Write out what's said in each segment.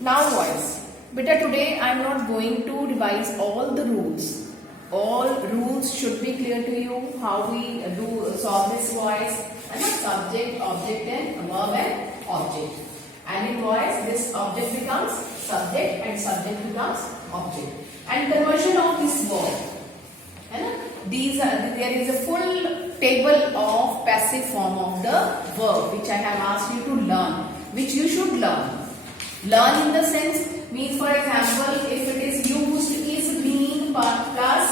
Now voice. Beta, today I am not going to revise all the rules. All rules should be clear to you. How we do solve this voice. And subject, object and verb and object. And in voice, this object becomes subject and subject becomes object. And conversion of this verb. There is a full table of passive form of the verb which I have asked you to learn, which you should learn. Learn in the sense means, for example, if it is used is being plus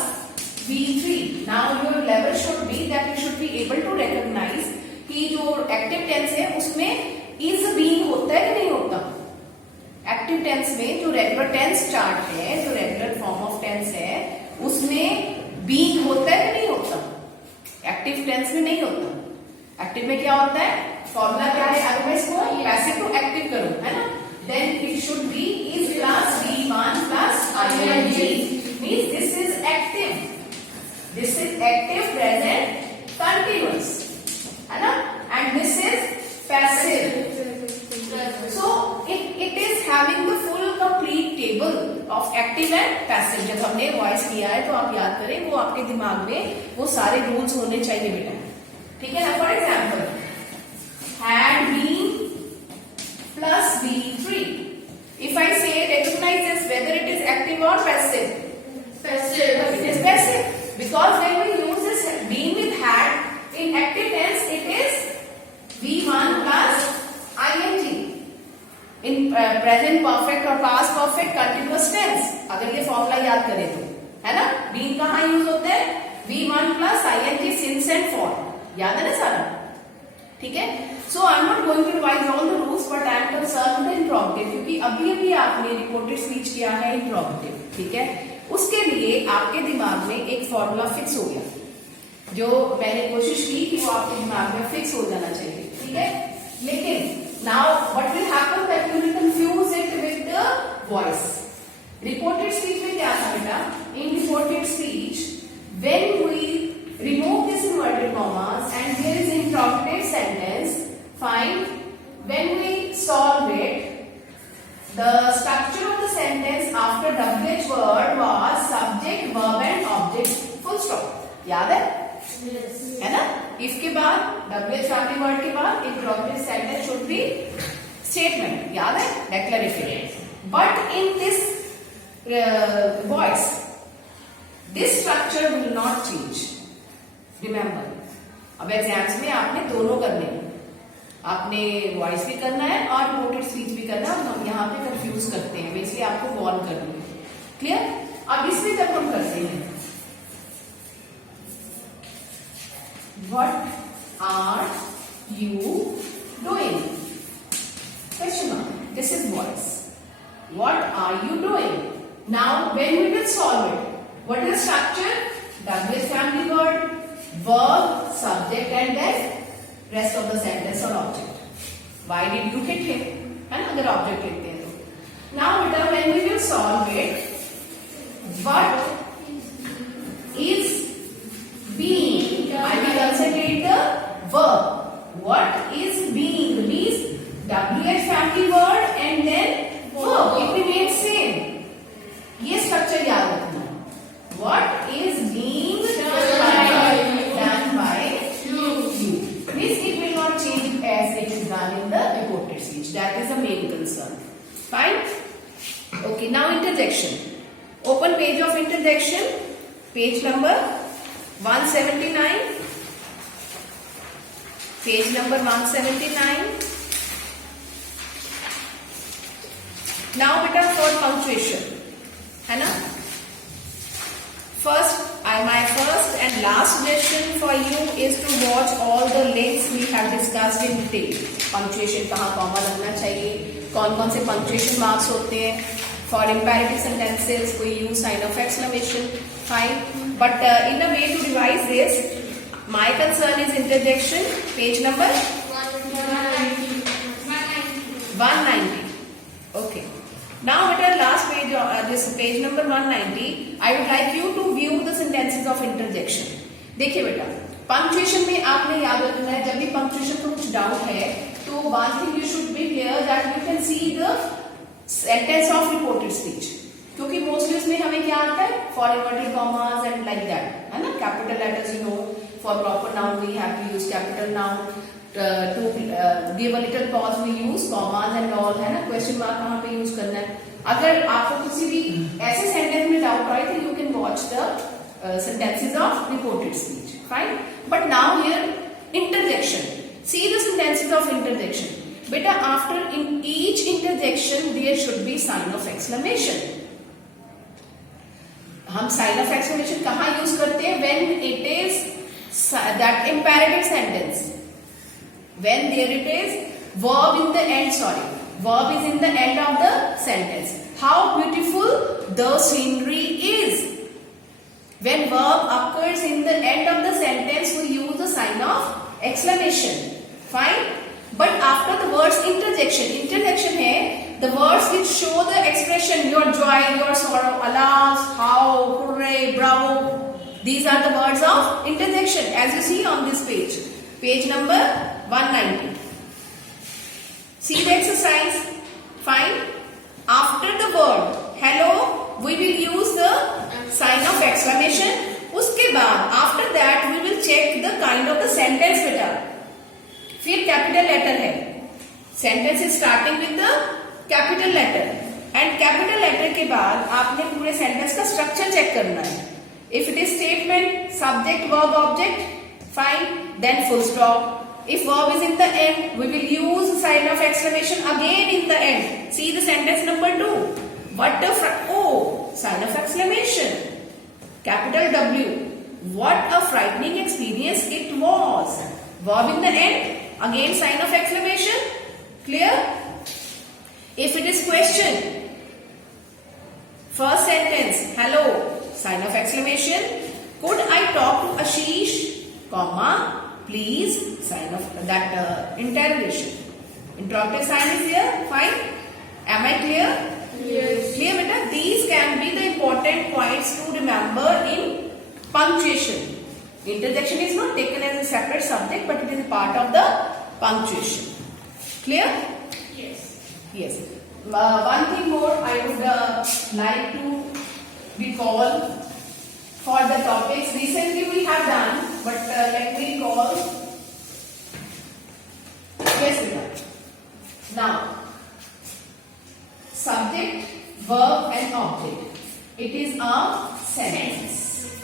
V3. Now your level should be that you should be able to recognize कि जो active tense है उसमें is being होता है कि नहीं होता. Active tense में जो regular tense chart है, जो regular form of tense है, उसमें being होता है कि नहीं होता. Active tense में नहीं होता. Active में क्या होता है? फॉर्मूला क्या है? अगर मैं इसको पैसिव टू एक्टिव करूं, है ना? Then it should be is plus V1 plus ing. Means this is active. This is active present continuous. है ना? And this is passive. So it is having the full complete table of active and passive. जब हमने voice किया है तो आप याद करें, वो आपके दिमाग में वो सारे रूल्स होने चाहिए बेटा. ठीक है ना? For example had been plus V3. If I say recognize this whether it is active or passive. Passive. It is passive because when we use this been with had in active tense it is V1 plus ing. In present perfect or past perfect continuous tense. अगर ये formula याद करें तो, है ना? been कहाँ use होता है? V1 plus ing since and for. याद है ना सारा? ठीक है. So I am not going to revise all the rules but I am concern with interrogative, क्योंकि अभी अभी आपने रिपोर्टेड स्पीच किया है इंट्रोगेटिव. ठीक है. उसके लिए आपके दिमाग में एक फॉर्मूला फिक्स हो गया, जो मैंने कोशिश की कि वो आपके दिमाग में फिक्स हो जाना चाहिए. ठीक है. लेकिन now what will happen that you will confuse it with the voice. Reported speech में क्या था बेटा? In reported speech when we remove this inverted commas and there is interrogative sentence, find when we solve it, the structure of the sentence after WH word was subject, verb and object, full stop. याद है? Yes. है ना? if के बाद WH वाले word के बाद interrogative sentence should be statement. याद है? declarative. But in this voice, this structure will not change. Remember, अब एग्जाम्स में आपने दोनों करने हैं. आपने वॉइस भी करना है और रिपोर्टेड स्पीच भी करना है. हम यहाँ पे कंफ्यूज करते हैं, इसलिए आपको वॉर्न कर दूं. क्लियर? अब इसमें जब हम करते हैं what are you doing, question mark. This is voice. What are you doing. Now when we will solve it, what is structure? WH family word, verb, subject and then rest of the sentence or object. Why did you hit him? है ना? अगर object लिखते हैं तो. Now बेटा when we will solve it, what is being? I will concentrate the verb. What is being means WH family word and then verb. It remains same. ये structure याद रखना. What is being done by you. Means it will not change as it is done in the reported speech. That is the main concern. Fine? Okay, now interjection. Open page of interjection. Page number 179. Page number 179. Now beta for punctuation. है ना? My first and last suggestion for you is to watch all the links we have discussed in detail. Punctuation कहाँ comma लगना चाहिए, कौन कौन से punctuation marks होते हैं. For imperative sentences, we use sign of exclamation. Fine. But in a way to revise this, my concern is interjection. Page number 190. Okay. Now at our last page, this page number 190, I would like you to view the sentences of interjection. देखिए बेटा, punctuation में आपने याद रखना है, जब भी punctuation को कुछ डाउट है तो one thing you should be clear that you can see the sentence of reported speech, क्योंकि मोस्टली उसमें हमें क्या आता है, for inverted commas and like that, है ना. Capital letters you know, for proper noun we have to use capital noun, to give a little pause we use commas and all, है ना. क्वेश्चन मार्क कहाँ पे use करना है. अगर आपको किसी भी ऐसे सेंटेंस में डाउट आए तो you can watch the sentences of reported speech. Fine. But now here interjection. See the sentences of interjection. Beta, after in each interjection there should be sign of exclamation. हम sign of exclamation कहाँ use करते हैं? When it is that imperative sentence. When there it is verb in the end. Sorry, verb is in the end of the sentence. How beautiful the scenery is. When verb occurs in the end of the sentence, we use the sign of exclamation. Fine. But after the words interjection, interjection है the words which show the expression your joy, your sorrow, alas, how, hooray, bravo. These are the words of interjection as you see on this page. Page number 190. See the exercise. Fine. After the word hello, we will use the sign of exclamation. उसके बाद after that we will check the kind of the sentence बेटा. फिर capital letter है. Sentence is starting with the capital letter. And capital letter के बाद आपने पूरे sentence का structure check करना है. If it is statement, subject, verb, object, fine. Then full stop. If verb is in the end, we will use sign of exclamation again in the end. See the sentence number 2. What a sign of exclamation. Capital W. What a frightening experience it was. Verb in the end. Again sign of exclamation. Clear? If it is question. First sentence. Hello. Sign of exclamation. Could I talk to Ashish? Comma. Please. Sign of that interrogation. Interrogative sign is here. Fine. Am I clear? Yes. Clear beta? These can be the important points to remember in punctuation. Interjection is not taken as a separate subject, but it is a part of the punctuation. Clear? Yes. Yes. One thing more I would like to recall for the topics recently we have done, but let me recall. Yes, beta. Now. Subject, verb and object. It is a sentence.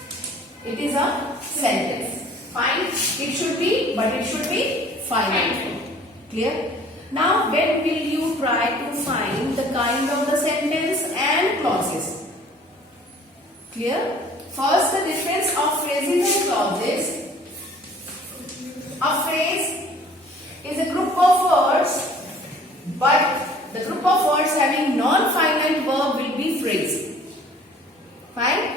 It is a sentence. Fine. It should be, but it should be finite. Clear? Now, when will you try to find the kind of the sentence and clauses? Clear? First, the difference of phrases and clauses. A phrase is a group of words, but the group of words having non-finite verb will be phrase. Fine?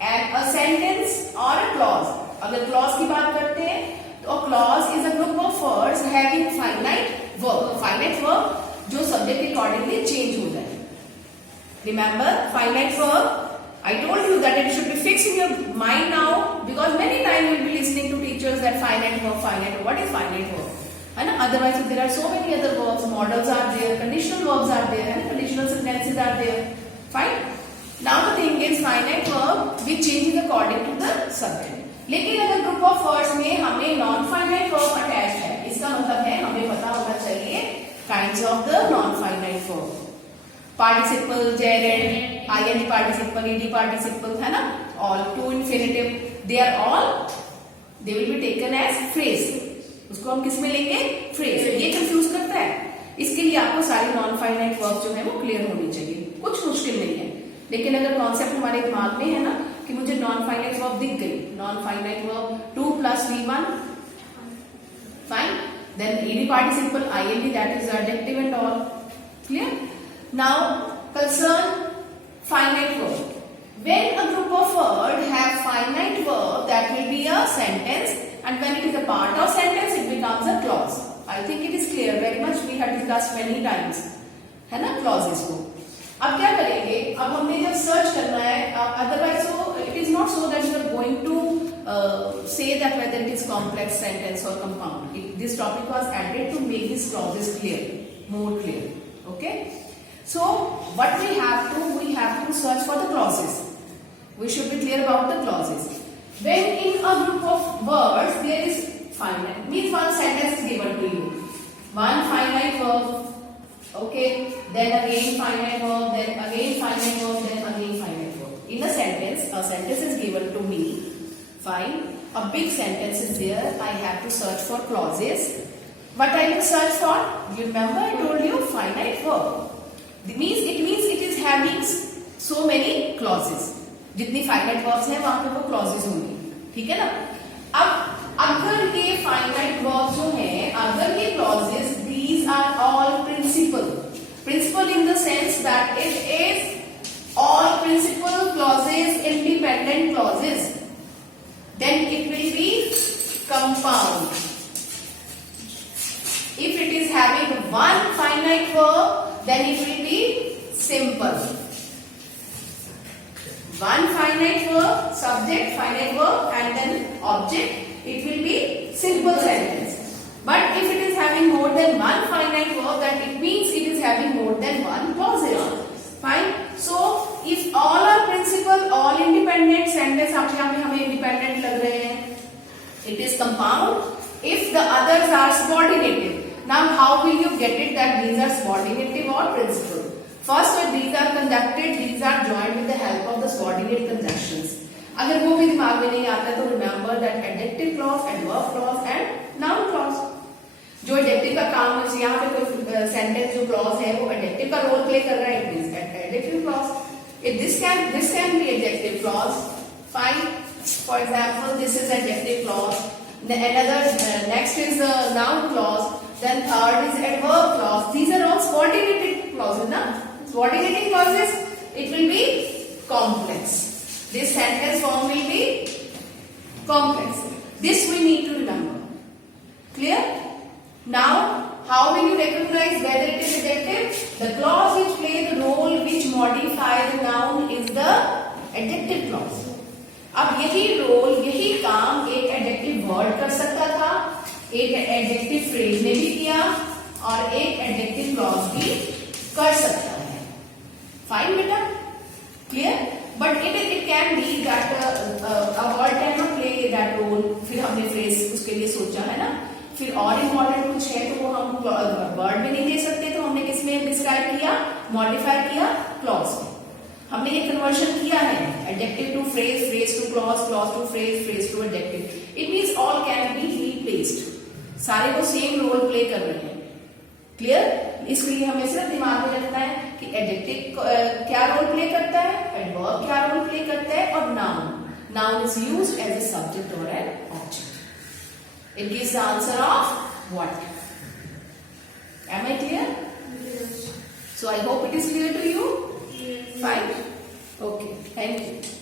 And a sentence or a clause. अगर clause की बात करते हैं तो a clause is a group of words having finite verb. Finite verb जो subject accordingly change हो जाए. Remember finite verb. I told you that it should be fixed in your mind now because many times you will be listening to teachers that finite verb, finite verb. What is finite verb? And otherwise, there are so many other verbs, modals are there, conditional verbs are there, and conditional sentences are there. Fine. Now the thing is finite verb which changes according to the subject. लेकिन अगर group of words में हमें non-finite verb attached है, इसका मतलब है हमें पता होना चाहिए kinds of the non-finite verb. Participle, gerund, ing participle, ed participle, है ना? All to infinitive, they will be taken as phrase. उसको हम किस में लेंगे? फ्रेज. ये कंफ्यूज करता है. इसके लिए आपको सारी नॉन फाइनाइट वर्ब जो है वो क्लियर होनी चाहिए. कुछ मुश्किल नहीं है, लेकिन अगर कॉन्सेप्ट हमारे दिमाग में है ना कि मुझे नॉन फाइनाइट वर्ब दिख गई, non finite verb 2 + V1, fine. Then ed participle, ing, that is adjective and all. Clear? Now concern finite verb. When a group of words have finite verb, that will be a sentence. And when it is a part of sentence, it becomes a clause. I think it is clear. Very much we have discussed many times, है ना, clauses को. अब क्या करेंगे? अब हमने जब search करना है, otherwise so it is not so that you are going to say that whether it is complex sentence or compound. This topic was added to make these clauses clear, more clear. Okay. So what we have to search for the clauses. We should be clear about the clauses. When in a group of words there is finite, means one sentence is given to you. One finite verb, okay, then again finite verb, then again finite verb, then again finite verb. In a sentence is given to me. Fine. A big sentence is there. I have to search for clauses. What I will search for? You remember I told you finite verb. It means it is having so many clauses. जितनी finite verbs हैं वहां पे वो clauses होंगी, ठीक है ना। अब अगर ये फाइनाइट वर्ब्स जो हैं, अगर ये clauses, these are all principal in the sense that it is all principal clauses, independent clauses, then it will be compound. If it is having one finite verb, then it will be simple. One finite verb, subject, finite verb, and then object, it will be simple sentence. But if it is having more than one finite verb, that it means it is having more than one clauses. Fine. So if all are principal, all independent sentence, यहाँ पे हमें independent लग रहे हैं, it is compound. If the others are subordinated, now how will you get it that these are subordinative or principal? First, when these are conjuncted, these are joined with the help of the subordinate conjunctions. अगर वो भी दिमाग में नहीं आता तो remember that adjective clause, adverb clause and noun clause. जो adjective का काम है, यहाँ पे कोई sentence जो clause है वो adjective का role play कर रहा है, it is adjective clause. If this can be adjective clause. Fine. For example, this is adjective clause. Next is the noun clause. Then third is adverb clause. These are all subordinated clauses, na? Subordinating clauses, it will be complex. This sentence form will be complex. This we need to remember. Clear? Now, how will you recognize whether it is adjective? The clause which play the role which modify the noun is the adjective clause. अब यही role, यही काम एक adjective word कर सकता था, एक adjective phrase ने भी किया और एक एडजेक्टिव क्लॉज भी कर सकता है. फाइन बेटा, clear. But it can be that a word can not play that role. फिर हमने फ्रेज उसके लिए सोचा है ना. फिर और इम्पोर्टेंट कुछ है तो वो हम वर्ड में नहीं दे सकते, तो हमने किसमें डिस्क्राइब किया, मॉडिफाई किया, क्लॉज में. हमने ये कन्वर्शन किया है, adjective to phrase, phrase to clause, clause to phrase, phrase to adjective. It means all can be replaced. सारे वो सेम रोल प्ले कर रहे हैं. क्लियर. इसलिए हमें सिर्फ दिमाग में रखना है कि एडजेक्टिव क्या रोल प्ले करता है, एडवर्ब क्या रोल प्ले करता है, और noun is used as a subject और an object. It gives the answer of what. Am I clear? So I hope it is clear to you. Yes. Fine. Okay. Thank you.